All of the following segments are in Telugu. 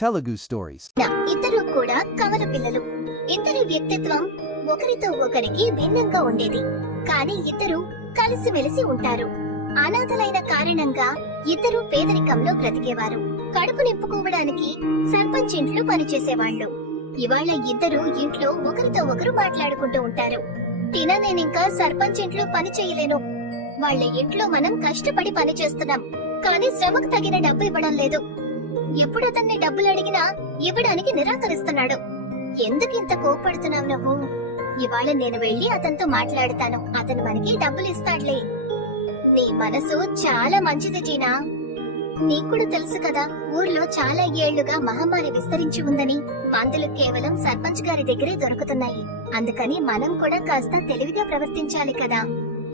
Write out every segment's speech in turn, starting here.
Telugu Stories. ఇద్దరు కూడా కవల పిల్లలు. ఇద్దరి వ్యక్తిత్వం ఒకరితో ఒకరికి భిన్నంగా ఉండేది. కానీ ఇద్దరు కలిసిమెలిసి ఉంటారు. అనాథలైన కారణంగా ఇద్దరు పేదరికంలో బ్రతికేవారు. కడుపు నింపుకోవడానికి సర్పంచ్ ఇంట్లో పనిచేసేవాళ్లు. ఇవాళ ఇద్దరు ఇంట్లో ఒకరితో ఒకరు మాట్లాడుకుంటూ ఉంటారు. టీనా, నేనింకా సర్పంచ్ ఇంట్లో పని చేయలేను. వాళ్ళ ఇంట్లో మనం కష్టపడి పని చేస్తున్నాం, కానీ శ్రమకు తగిన డబ్బు ఇవ్వడం లేదు. ఎప్పుడు అతన్ని డబ్బులు అడిగినా ఇవ్వడానికి నిరాకరిస్తున్నాడు. ఎందుకింత కోపడుతున్నావు నువ్వు? ఇవాళ నేను వెళ్లి అతనితో మాట్లాడతాను. అతను మనకి డబ్బులు ఇస్తాడులే. నీ మనసు చాలా మంచిది టీనా. నీకు తెలుసు కదా, ఊర్లో చాలా ఏళ్లుగా మహమ్మారి విస్తరించి ఉందని. మందులు కేవలం సర్పంచ్ గారి దగ్గరే దొరుకుతున్నాయి. అందుకని మనం కూడా కాస్త తెలివిగా ప్రవర్తించాలి కదా.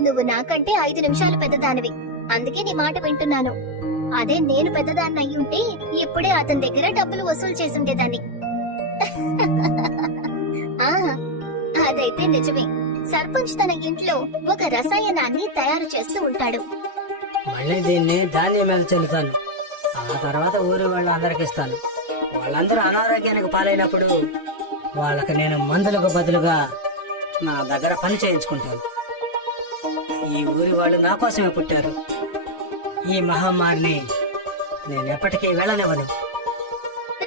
నువ్వు నాకంటే 5 నిమిషాలు పెద్దదానివి, అందుకే నీ మాట వింటున్నాను. అదే నేను పెద్దదాన్ని అయి ఉంటే ఇప్పుడే అతని దగ్గర డబ్బులు వసూలు చేసుండేదాన్ని. అదైతే నిజమే. సర్పంచ్ తన ఇంట్లో ఒక రసాయనాన్ని తయారు చేస్తూ ఉంటాడు. మళ్ళీ దీన్ని ధాన్యం మీద చెల్లుతాను. ఆ తర్వాత ఊరి వాళ్ళందరికి ఇస్తాను. వాళ్ళందరూ అనారోగ్యానికి పాలైనప్పుడు వాళ్ళకి నేను మందులకు బదులుగా నా దగ్గర పని చేయించుకుంటాను. ఈ ఊరి వాళ్ళు నా కోసమే పుట్టారు. ఈ మహమ్మారిని నేను ఎప్పటికీ వెళ్ళనివ్వను.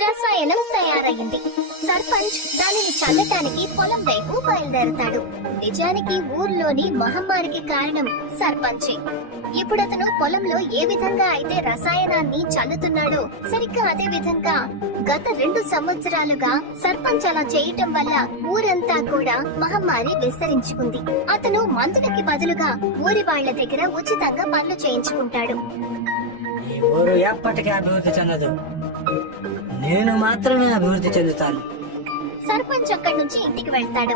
రసాయనం తయారయ్యింది. సర్పంచ్ దానిని చల్లటానికి పొలం వైపు బయలుదేరతాడు. నిజానికి ఊర్లోని మహమ్మారికి కారణం సర్పంచే. ఇప్పుడు అతను పొలంలో ఏ విధంగా అయితే రసాయనాన్ని చల్లుతున్నాడో సరిగ్గా అదే విధంగా గత 2 సంవత్సరాలుగా సర్పంచ్ అలా చేయటం వల్ల ఊరంతా కూడా మహమ్మారి విస్తరించుకుంది. అతను మందులకి బదులుగా ఊరి వాళ్ల దగ్గర ఉచితంగా పనులు చేయించుకుంటాడు. ఈ ఊరు ఎప్పటికీ అభివృద్ధి చెందదు, నేను మాత్రమే అభివృద్ధి చెందుతాను. సర్పంచ్ అక్కడి నుంచి ఇంటికి వెళ్తాడు.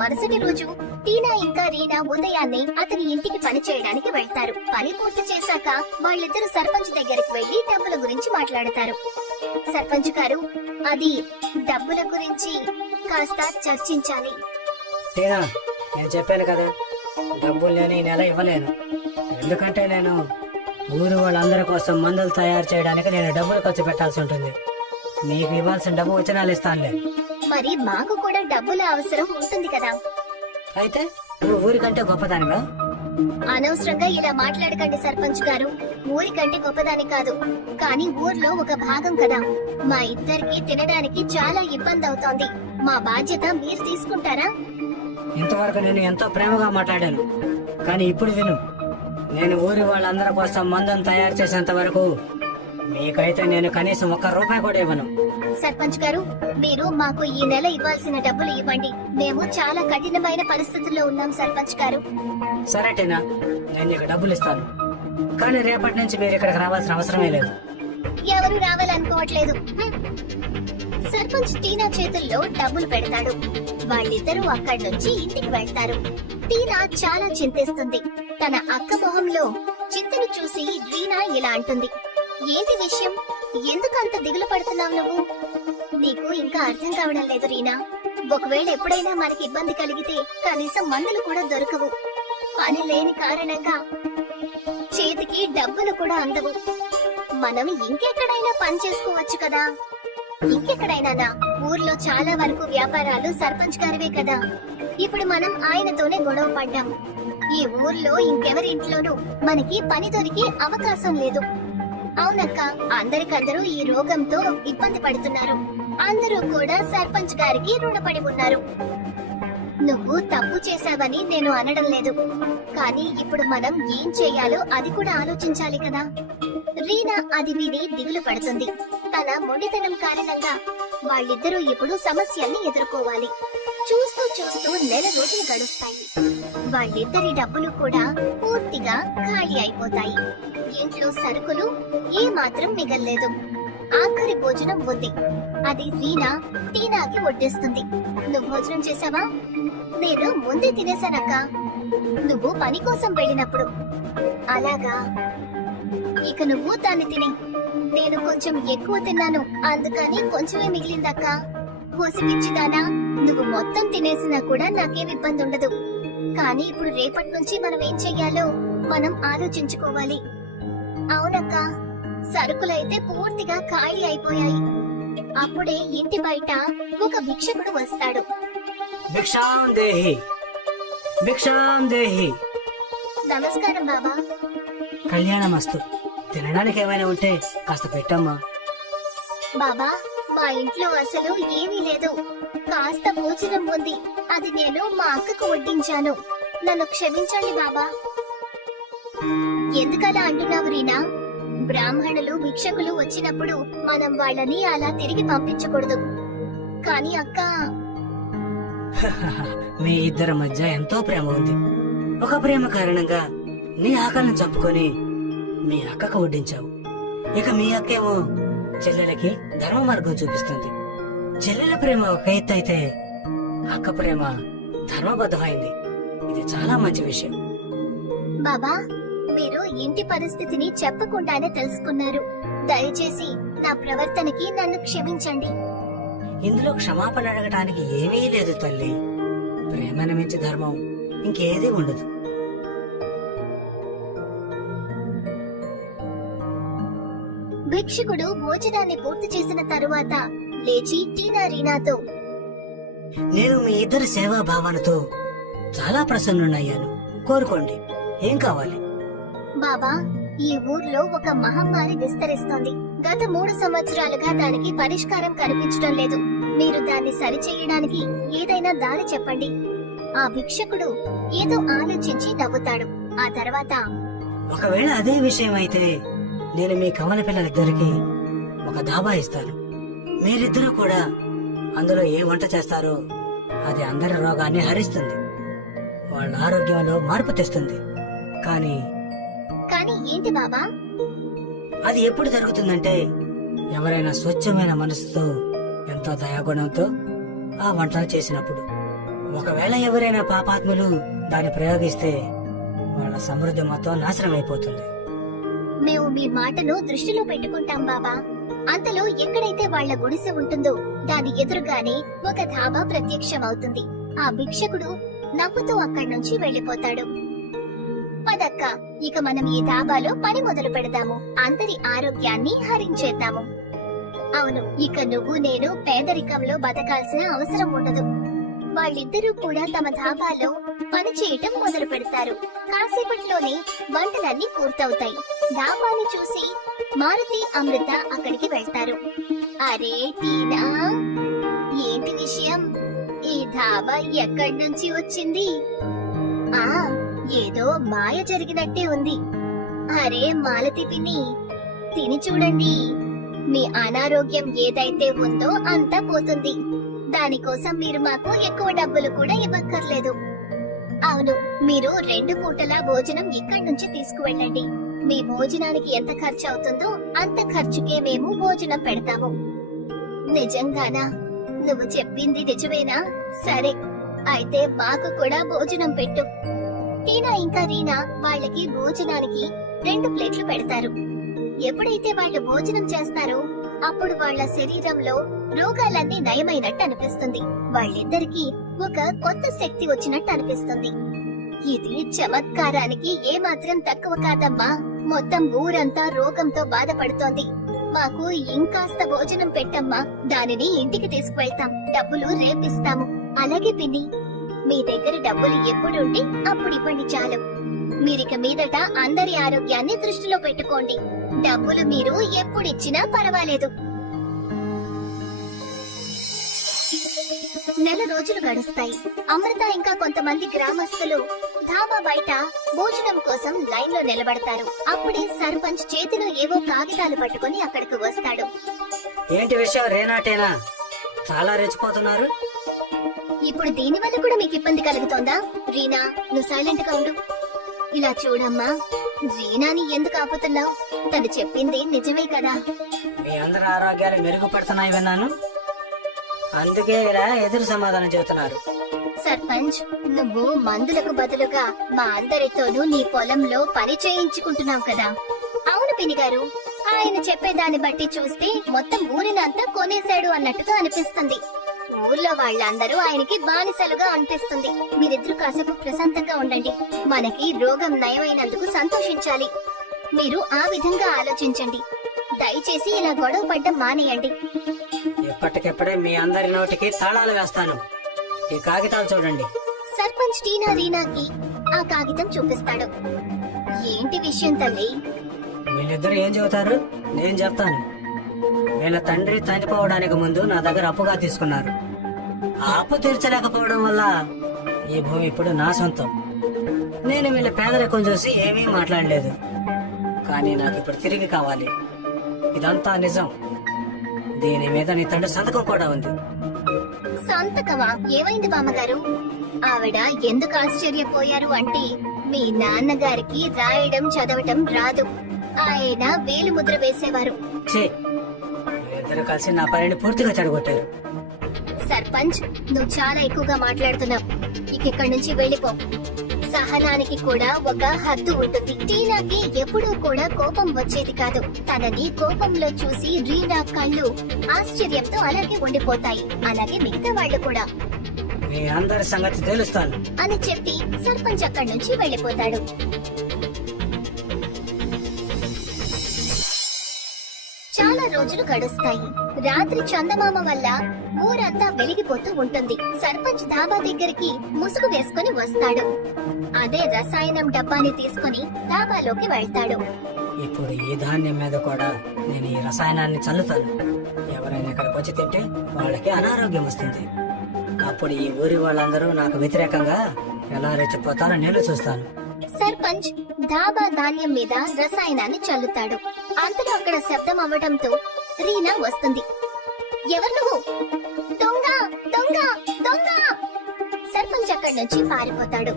మరుసటి రోజు టీనా ఇంకా రీనా ఉదయాన్నే అతని ఇంటికి పని చేయడానికి వెళ్తారు. పని పూర్తి చేశాక వాళ్ళిద్దరు సర్పంచ్ దగ్గరికి వెళ్లి డబ్బుల గురించి మాట్లాడతారు. సర్పంచ్ గారు, అది డబ్బుల గురించి కాస్త చర్చించాలి. టీనా, నేను చెప్పాను కదా, డబ్బులు నేను ఈ నెల ఇవ్వలేను. ఎందుకంటే నేను ఊరు వాళ్ళందరి కోసం మందులు తయారు చేయడానికి నేను డబ్బులు ఖర్చు పెట్టాల్సి ఉంటుంది. నీకు ఇవ్వాల్సిన డబ్బు వచ్చి నెల ఇస్తానులే. మరి మాకు కూడా డబ్బుల అవసరం ఉంటుంది కదా. అయితే నువ్వు ఊరికంటే గొప్పదానిగా? అనవసరంగా ఇలా మాట్లాడకండి సర్పంచ్ గారు. ఊరికంటే గొప్పదాని కాదు, కానీ ఊర్లో ఒక భాగం కదా. మా ఇద్దరికి తినడానికి చాలా ఇబ్బంది అవుతోంది. మా బాధ్యత మీరు తీసుకుంటారా? ఇంతవరకు నేను ఎంతో ప్రేమగా మాట్లాడాను, కానీ ఇప్పుడు విను. నేను ఊరి వాళ్ళందరి కోసం మందును తయారు చేసేంత వరకు మీకైతే నేను కనీసం 1 రూపాయి కూడా ఇవ్వను. సర్పంచ్ గారు, మీరు మాకు ఈ నెల ఇవ్వాల్సిన డబ్బులు ఇవ్వండి. మేము చాలా కఠినమైన పరిస్థితుల్లో ఉన్నాం సర్పంచ్ గారు. సరే టీనా, నేను నీకు డబ్బులు ఇస్తాను, కానీ రేపటి నుంచి మీరు ఇక్కడికి రావాల్సిన అవసరమే లేదు. ఎవరు రావాలనుకోవట్లేదు. సర్పంచ్ టీనా చేతుల్లో డబ్బులు పెడతాడు. వాళ్ళిద్దరూ అక్కడి నుంచి ఇంటికి వెళ్తారు. టీనా చాలా చింతిస్తుంది. తన అక్క మొహంలో చింతను చూసి రీనా ఇలా అంటుంది, ఏంటి విషయం? ఎందుకు అంత దిగులు పడుతున్నావు నువ్వు? నీకు ఇంకా అర్థం కావడం లేదు రీనా. ఒకవేళ ఎప్పుడైనా మనకి ఇబ్బంది కలిగితే కనీసం మందులు కూడా దొరకవు. పని లేని కారణంగా చేతికి డబ్బులు కూడా అందవు. మనం ఇంకెక్కడైనా పని చేసుకోవచ్చు కదా. ఇంకెక్కడైనా ఊర్లో చాలా వరకు వ్యాపారాలు సర్పంచ్ గారివే కదా. ఇప్పుడు మనం ఆయనతోనే గొడవ పడ్డాం. ఈ ఊర్లో ఇంకెవరి ఇంట్లోనూ మనకి పని దొరికి అవకాశం లేదు. అవునక్క, అందరికందరూ ఈ రోగంతో ఇబ్బంది పడుతున్నారు. అందరూ కూడా సర్పంచ్ గారికి రుణపడి ఉన్నారు. నువ్వు తప్పు చేశావని నేను అనడం లేదు, కానీ ఇప్పుడు మనం ఏం చేయాలో అది కూడా ఆలోచించాలి కదా. రీనా అది విని దిగులు పడుతుంది. తన మొండితనం కారణంగా వాళ్ళిద్దరూ ఇప్పుడు సమస్యల్ని ఎదుర్కోవాలి. చూస్తూ చూస్తూ నెల రోజులు గడుస్తాయి. వాళ్ళిద్దరి డబ్బులు కూడా పూర్తిగా ఖాళీ అయిపోతాయి. ఇంట్లో సరుకులు ఏ మాత్రం మిగల్లేదు. ఆఖరి భోజనం ఉంది. అది రీనా టీనాకి వడ్డిస్తుంది. నువ్వు భోజనం చేసావా? నేను ముందే తినేశానక్క. నువ్వు పని కోసం వెళ్ళినప్పుడు. అలాగా, ఇక నువ్వు దాన్ని తిని. నేను కొంచెం ఎక్కువ తిన్నాను, అందుకని కొంచెమే మిగిలిందక్క. కోసిపిచ్చిదానా, నువ్వు మొత్తం తినేసినా కూడా నాకేం ఇబ్బంది ఉండదు. కానీ ఇప్పుడు రేపటి నుంచి మనం ఏం చెయ్యాలో మనం ఆలోచించుకోవాలి. అవునక్క, సరుకులైతే పూర్తిగా ఖాళీ అయిపోయాయి. అప్పుడే ఇంటి బయట ఒక భిక్షకుడు వస్తాడు. భిక్షాం దేహి, భిక్షాం దేహి. నమస్కారం బాబా. కళ్యాణమస్తు. తినడానికి ఏమైనా ఉంటే కాస్త పెట్టమ్మా. బాబా, మా ఇంట్లో అసలు ఏమీ లేదు. కాస్త భోజనం ఉంది, అది నేను మా అక్కకు వడ్డించాను. నన్ను క్షమించండి బాబా. ఎందుకలా అంటున్నావు రీనా? బ్రాహ్మణులు భిక్షకులు వచ్చినప్పుడు మనం వాళ్ళని అలా తిరిగి పంపించకూడదు. కానీ అక్క, మీ ఇద్దరి మధ్య ఎంతో ప్రేమ ఉంది. ఒక ప్రేమ కారణంగా నీ ఆకలిని చంపుకొని మీ అక్కకు వడ్డించావు. ఇక మీ అక్కేమో చెల్లెలకి ధర్మ మార్గం చూపిస్తుంది. చెల్లెల ప్రేమ ఒక ఎత్తు అయితే అక్క ప్రేమ ధర్మబద్ధమైంది. ఇది చాలా మంచి విషయం. బాబా, మీరు ఇంటి పరిస్థితిని చెప్పకుండానే తెలుసుకున్నారు. దయచేసి నా ప్రవర్తనకి నన్ను క్షమించండి. ఇందులో క్షమాపణ అడగటానికి ఏమీ లేదు తల్లి. ప్రేమను మించి ధర్మం ఇంకేదీ ఉండదు. భిక్షకుడు భోజనాన్ని పూర్తి చేసిన తరువాత లేచి టీనా రీనాతో, నేను మీ ఇద్దరి సేవా భావనతో చాలా ప్రసన్నునయ్యాను. కోరుకోండి, ఏం కావాలి? బాబా, ఈ ఊర్లో ఒక మహమ్మారి విస్తరిస్తోంది. గత 3 సంవత్సరాలుగా దానికి పరిష్కారం కనిపించడం లేదు. మీరు దాన్ని సరిచేయడానికి ఏదైనా దారి చెప్పండి. ఆ భిక్షకుడు ఏదో ఆలోచించి నవ్వుతాడు. ఆ తర్వాత, ఒకవేళ అదే విషయం అయితే నేను మీ కమల పిల్లలిద్దరికి ఒక దాబా ఇస్తాను. మీరిద్దరూ కూడా అందులో ఏ వంట చేస్తారో అది అందరి రోగాన్ని హరిస్తుంది, వాళ్ళ ఆరోగ్యంలో మార్పు తెస్తుంది. కానీ కానీ ఏంటి బాబా? అది ఎప్పుడు జరుగుతుందంటే ఎవరైనా స్వచ్ఛమైన మనసుతో ఎంతో దయాగుణంతో ఆ వంటలు చేసినప్పుడు. ఒకవేళ ఎవరైనా పాపాత్ములు దాన్ని ప్రయోగిస్తే వాళ్ళ సమృద్ధి మొత్తం నాశనం అయిపోతుంది. మేము మీ మాటను దృష్టిలో పెట్టుకుంటాం బాబా. అంతలో ఎక్కడైతే వాళ్ళ గుడిసె ఉంటుందో దాని ఎదురుగానే ఒక ధాబా ప్రత్యక్షమవుతుంది. ఆ భిక్షకుడు నవ్వుతూ అక్కడి నుంచి వెళ్లిపోతాడు. పదక్క, ఇక మనం ఈ ధాబాలో పని మొదలు పెడదాము. అందరి ఆరోగ్యాన్ని హరించేద్దాము. అవును, ఇక నువ్వు నేను పేదరికంలో బతకాల్సిన అవసరం ఉండదు. వాళ్ళిద్దరూ కూడా తమ ధాబాలో పని చేయటం మొదలు పెడతారు. కాసేపట్లోనే వంటలన్నీ పూర్తవుతాయి. ధాబాని చూసి మారుతి, అమృత అక్కడికి వెళ్తారు. అరే టీనా, ఏంటి విషయం? ఈ ధాబా ఎక్కడి నుంచి వచ్చింది? ఆ ఏదో మాయ జరిగినట్టే ఉంది. అరే మాలతి పిన్ని, తిని చూడండి. మీ అనారోగ్యం ఏదైతే ఉందో అంతా పోతుంది. దానికోసం మీరు మాకు ఎక్కువ డబ్బులు కూడా ఇవ్వక్కర్లేదు. అవును, మీరు 2 పూటలా భోజనం ఇక్కడి నుంచి తీసుకువెళ్ళండి. మీ భోజనానికి ఎంత ఖర్చు అవుతుందో అంత ఖర్చుకే మేము భోజనం పెడతాము. నిజంగానా? నువ్వు చెప్పింది నిజమేనా? సరే, అయితే మాకు కూడా భోజనం పెట్టు. టీనా ఇంకా రీనా వాళ్ళకి భోజనానికి 2 ప్లేట్లు పెడతారు. ఎప్పుడైతే వాళ్ళు భోజనం చేస్తారో అప్పుడు వాళ్ళ శరీరంలో రోగాలన్నీ నయమైనట్టు అనిపిస్తుంది. వాళ్ళిద్దరికీ ఒక కొత్త శక్తి వచ్చినట్టు అనిపిస్తుంది. ఇది చమత్కారానికి ఏమాత్రం తక్కువ కాదమ్మా. మొత్తం ఊరంతా రోగంతో బాధపడుతోంది. మాకు ఇంకాస్త భోజనం పెట్టమ్మా. దానిని ఇంటికి తీసుకువెళ్తాం. డబ్బులు రేపిస్తాము. అలాగే పిన్ని, మీ దగ్గర డబ్బులు ఎప్పుడుంటే అప్పుడు ఇవ్వండి చాలు. మీరిక మీదట అందరి ఆరోగ్యాన్ని దృష్టిలో పెట్టుకోండి. డబ్బులు మీరు ఎప్పుడిచ్చినా పర్వాలేదు. నెల రోజులు గడుస్తాయి. అమృత ఇంకా కొంతమంది గ్రామస్తులు ధాబా బయట భోజనం కోసం లైన్ లో నిలబడతారు. అప్పుడే సర్పంచ్ చేతిలో ఏవో కాగితాలు పట్టుకొని అక్కడికి వస్తాడు. ఏంటి విషయం రేనాటేనా? చాలా రెచ్చిపోతున్నారు. ఇప్పుడు దీనివల్ల కూడా మీకు ఇబ్బంది కలుగుతోందా? రీనా, నువ్వు సైలెంట్ గా ఉండు. ఇలా చూడమ్మా, రీనాని ఎందుకు ఆపుతున్నావు? తను చెప్పింది నిజమే కదా. మీ అందరి ఆరోగ్యాలు మెరుగుపడుతున్నాయి విన్నాను. అందుకే ఇలా ఎదురు సమాధానం చెబుతున్నారు. సర్పంచ్, నువ్వు మందులకు బదులుగా మా అందరితోనూ నీ పొలంలో పని చేయించుకుంటున్నావు కదా. అవును పిన్ని గారు, ఆయన చెప్పేదాన్ని బట్టి చూస్తే మొత్తం ఊరినంతా కొనేశాడు అన్నట్టుగా అనిపిస్తుంది. ఊర్లో వాళ్ళందరూ ఆయనకి బానిసలుగా అనిపిస్తుంది. మీరిద్దరూ కాసేపు ప్రశాంతంగా ఉండండి. మనకి రోగం నయమైనందుకు సంతోషించాలి. మీరు ఆ విధంగా ఆలోచించండి. దయచేసి ఇలా గొడవ పడ్డం మానేయండి. ఎప్పటికెప్పుడే మీ అందరి నోటికి తాళాలు వేస్తాను. ఈ కాగితాలు చూడండి. సర్పంచ్ టీనా రీనాకి ఆ కాగితం చూపిస్తాడు. ఏంటి విషయం తల్లి? వీళ్ళిద్దరు ఏం చెబుతారు నేను చెప్తాను. వీళ్ళ తండ్రి చనిపోవడానికి ముందు నా దగ్గర అప్పుగా తీసుకున్నారు. ఆ అప్పు తీర్చలేకపోవడం వల్ల ఈ భూమి ఇప్పుడు నా సొంతం. నేను వీళ్ళ పేదరికం చూసి ఏమీ మాట్లాడలేదు. కానీ నాకు ఇప్పుడు తిరిగి కావాలి. ఇదంతా నిజం. దీని మీద నీ తండ్రి సంతకం కూడా ఉంది. సంతకమా? ఏమైంది బామ్మగారు? ఆవిడ ఎందుకు ఆశ్చర్యపోయారు అంటే మీ నాన్నగారికి రాయడం చదవటం రాదు. ఆయన వేలు ముద్ర వేసేవారు. ఛీ, వీళ్ళిద్దరూ కలిసి నా పనిని పూర్తిగా చెడగొట్టారు. సర్పంచ్, నువ్వు చాలా ఎక్కువగా మాట్లాడుతున్నావు. ఇక్కడి నుంచి వెళ్ళిపో. సహనానికి కూడా ఒక హద్దు ఉంటుంది. టీనాకి ఎప్పుడూ కూడా కోపం వచ్చేది కాదు. తనని కోపంలో చూసి రీనా కళ్ళు ఆశ్చర్యంతో అలాగే ఉండిపోతాయి. అలాగే మిగతా వాళ్ళు కూడా. మీ అందరి సంగతి తెలుస్తాను అని చెప్పి సర్పంచ్ అక్కడి నుంచి వెళ్ళిపోతాడు. చాలా రోజులు గడుస్తాయి. రాత్రి చందమామ వల్ల ఊరంతా వెలిగిపోతూ ఉంటుంది. సర్పంచ్ ధాబా దగ్గరికి ముసుగు వేసుకుని వస్తాడు. అదే రసాయనం డబ్బాని తీసుకుని ధాబాలోకి వెళ్తాడు. ఇప్పుడు ఈ ధాన్యం మీద కూడా నేను ఈ రసాయనాన్ని చల్లుతాను. ఎవరైనా ఇక్కడికి వచ్చి తింటే వాళ్ళకి అనారోగ్యం వస్తుంది. అప్పుడు ఈ ఊరి వాళ్ళందరూ నాకు వ్యతిరేకంగా ఎలా రెచ్చిపోతారో నేను చూస్తాను. సర్పంచ్ ధాబా ధాన్యం మీద రసాయనాన్ని చల్లుతాడు. అంతలో అక్కడ శబ్దం అవ్వటంతో రీనా వస్తుంది. ఎవరు నువ్వు? దొంగ దొంగ దొంగ! సర్పంచ్ అక్కడి నుంచి పారిపోతాడు.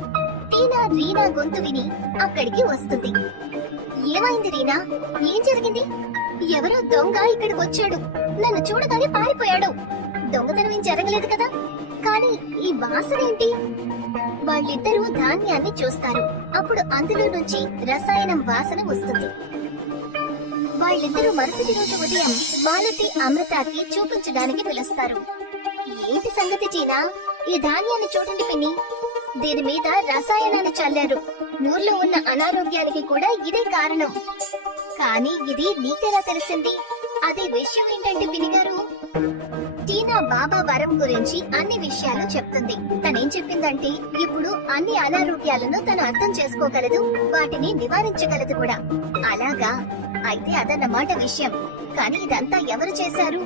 టీనా రీనా గొంతు విని అక్కడికి వస్తుంది. ఏమైంది రీనా? ఏం జరిగింది? ఎవరో దొంగ ఇక్కడికి వచ్చాడు. నన్ను చూడగానే పారిపోయాడు. దొంగతనం ఏం జరగలేదు కదా? కానీ ఈ వాసన ఏంటి? వాళ్ళిద్దరూ ధాన్యాన్ని చూస్తారు. అప్పుడు అందులో నుంచి రసాయనం వాసన వస్తుంది. వాళ్ళిద్దరూ మరుసటి రోజు ఉదయం మాలతి అమృతకి చూపించడానికి పిలుస్తారు. ఏంటి సంగతి టీనా? ఈ ధాన్యాన్ని చూడండి పిన్ని. దీని మీద రసాయనాన్ని చల్లారు. ఊర్లో ఉన్న అనారోగ్యానికి కూడా ఇదే కారణం. కానీ ఇది నీకెలా తెలిసింది? అదే విషయం ఏంటంటే పిన్ని గారు, టీనా బాబా వరం గురించి అన్ని విషయాలు చెప్తుంది. తనేం చెప్పిందంటే ఇప్పుడు అన్ని అనారోగ్యాలను తను అర్థం చేసుకోగలదు, వాటిని నివారించగలదు కూడా. అలాగా? అయితే అదన్నమాట విషయం. కానీ ఇదంతా ఎవరు చేశారు?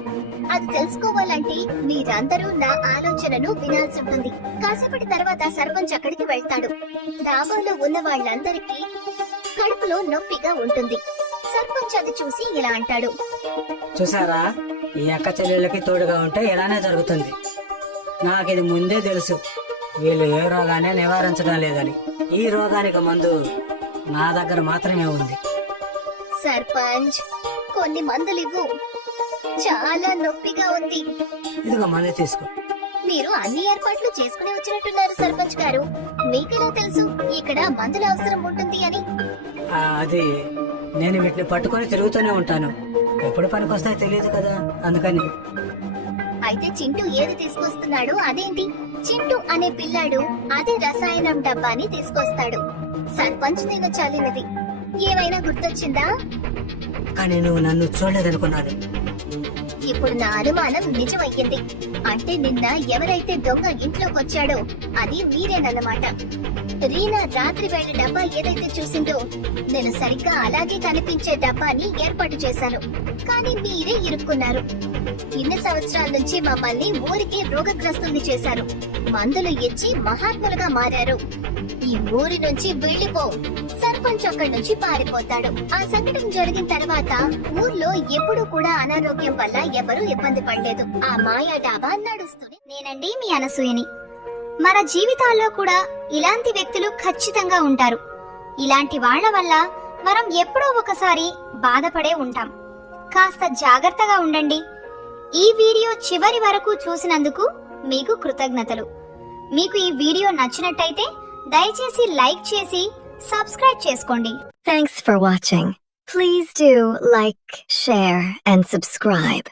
అది తెలుసుకోవాలంటే మీరందరూ నా ఆలోచనను వినాల్సి ఉంటుంది. కాసేపటి తర్వాత సర్పంచ్ అక్కడికి వెళ్తాడు. డాబాలో ఉన్న వాళ్ళందరికీ కడుపులో నొప్పిగా ఉంటుంది. సర్పంచ్ అది చూసి ఇలా అంటాడు. చూసారా, ఈ అక్క చెల్లెళ్ళకి తోడుగా ఉంటే ఇలానే జరుగుతుంది. నాకు ఇది ముందే తెలుసు. వీళ్ళు ఏ రోగాన్ని నివారించడం లేదని. ఈ రోగానికి మందు నా దగ్గర మాత్రమే ఉంది. సర్పంచ్, కొన్ని మందులు ఇవ్వు. చాలా నొప్పిగా ఉంది. ఇదిగో మందు తీసుకో. మీరు అన్ని ఏర్పాట్లు చేసుకుని వచ్చినట్టున్నారు సర్పంచ్ గారు. మీకెలా తెలుసు ఇక్కడ మందుల అవసరం ఉంటుంది అని? అది నేను వీటిని పట్టుకొని తిరుగుతూనే ఉంటాను. ఎప్పుడు పనికొస్తాయో తెలియదు కదా, అందుకని. అయితే చింటూ ఏది తీసుకొస్తున్నాడో అదేంటి? చింటూ అనే పిల్లాడు అదే రసాయనం డబ్బాని తీసుకొస్తాడు. సర్పంచ్ నేను చల్లినది ఏమైనా గుర్తొచ్చిందా? కానీ నువ్వు నన్ను చూడలేదనుకున్నాను. ఇప్పుడు నా అనుమానం నిజమయ్యింది. అంటే నిన్న ఎవరైతే దొంగ ఇంట్లోకొచ్చాడో అది మీరేనన్నమాట. రీనా రాత్రి వేళ డబ్బా ఏదైతే చూసిందో నేను సరిగ్గా అలాగే కనిపించే డబ్బాని ఏర్పాటు చేశాను. కానీ మీరే ఇరుక్కున్నారు. ఇన్ని సంవత్సరాల నుంచి మమ్మల్ని ఊరికి రోగగ్రస్తుల్ని చేశారు. మందులు ఇచ్చి మహాత్ములుగా మారారు. ఈ ఊరి నుంచి వెళ్ళిపో. సర్పంచ్ అక్కడి నుంచి పారిపోతాడు. ఆ సంఘటన జరిగిన తర్వాత ఊర్లో ఎప్పుడూ కూడా అనారోగ్యం వల్ల ఎవరూ ఇబ్బంది పడలేదు. ఆ మాయా డాబా నడుస్తూనే. నేనండి మీ అనసూయని. మన జీవితాల్లో కూడా ఇలాంటి వ్యక్తులు ఖచ్చితంగా ఉంటారు. ఇలాంటి వాళ్ళ వల్ల మనం ఎప్పుడో ఒకసారి బాధపడే ఉంటాం. కాస్త జాగ్రత్తగా ఉండండి. ఈ వీడియో చివరి వరకు చూసినందుకు మీకు కృతజ్ఞతలు. మీకు ఈ వీడియో నచ్చినట్టయితే దయచేసి లైక్ చేసి సబ్స్క్రైబ్ చేసుకోండి. Thanks for watching. Please do like, share, and subscribe.